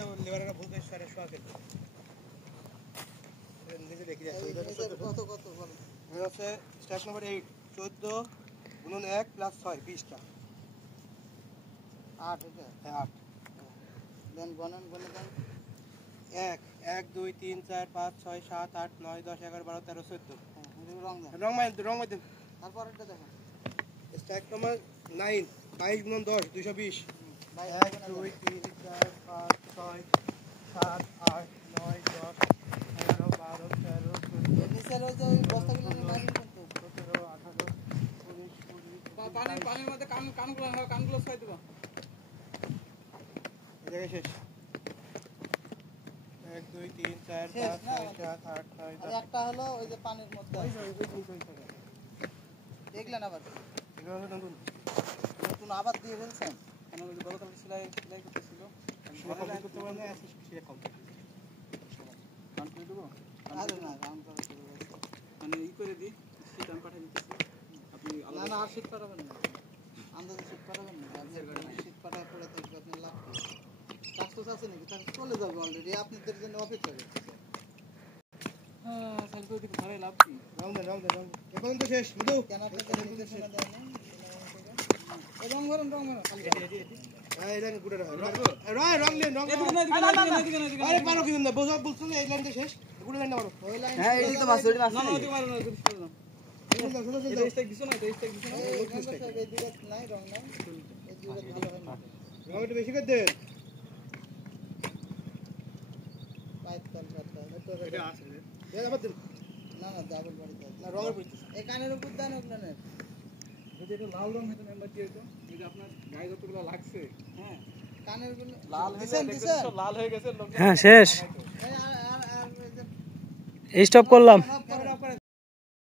হচ্ছে লিভারের ভুল করে সারে শোয়া খেতে নিজে দেখি কত কত বল এটা হচ্ছে স্ট্যাক নাম্বার 8 14 গুণন 1 প্লাস 6 20টা 8 এটা হ্যাঁ 8 দেন গণন বলে দেন 1 1 2 3 4 5 6 7 8 9 10 11 12 13 14 হ্যাঁ রং দেন তারপর এটা দেখেন স্ট্যাক নাম্বার 9 22 গুণন 10 220 1 2 3 4 5 6 7 8 9 10 11 12 13 14 এর নিচে রয়েছে ওই বস্তাগুলো নিয়ে কিন্তু 17 18 19 পানির মধ্যে কানগুলো ছয় দেব এই জায়গায় শেষ 1 2 3 4 5 6 7 8 9 10 একটা হলো ওই যে পানির মধ্যে ওই দেখলেন আবার এগুলো নতুন আবার দিয়ে ফেলছেন কেন ওই গতকাল সেলাই করতেছিল কমপ্লিট করতে পারলে সেটা কমপ্লিট কাম করে দেবো আরে না কাম করে দেবো মানে ই করে দিই সেটা আমি পাঠিয়ে দিতেছি আপনি না আর শীট পাঠাবেন না আন্দাজে শীট পাঠাবেন না শীট পাঠায় পড়ে থাকবে আপনি লাভ কাজ আছে নাকি তাহলে চলে যাবে অলরেডি আপনাদের জন্য অপেক্ষা করছে হ্যাঁ তাহলে তো দেখি ভালোই লাভ কি রং দেন এখন তো শেষ বুঝো কেন আপনাদের নির্দেশনা দেয় না রং মারুন হ্যাঁ এই লাইন গুড়ে রং দেন আরে পারো কি না বোঝা বলছো না এই লাইনটা শেষ গুড়ে লাইন মারো ওই লাইন হ্যাঁ এই তো মাছ ধরে মাছ না ওই মারো না এই স্টেক দিছো না এই স্টেক দিছো না এই দুটো নাই রং না এই দুটো ভালো হয় না রং একটু বেশি করে দেন পাইপ কল করতে এটা আছে দেন আবার দেন না ডাবল বডি দেন না রঙের পড়ছে এই কানের উপর দেন ওখানে যদি এটা লাল রং হতো মেম্বার দিয়ে হতো যদি আপনার গায়ে যতগুলো লাগছে হ্যাঁ কানের গুলো লাল হয়ে গেছে সব লাল হয়ে গেছে হ্যাঁ শেষ স্টপ করলাম।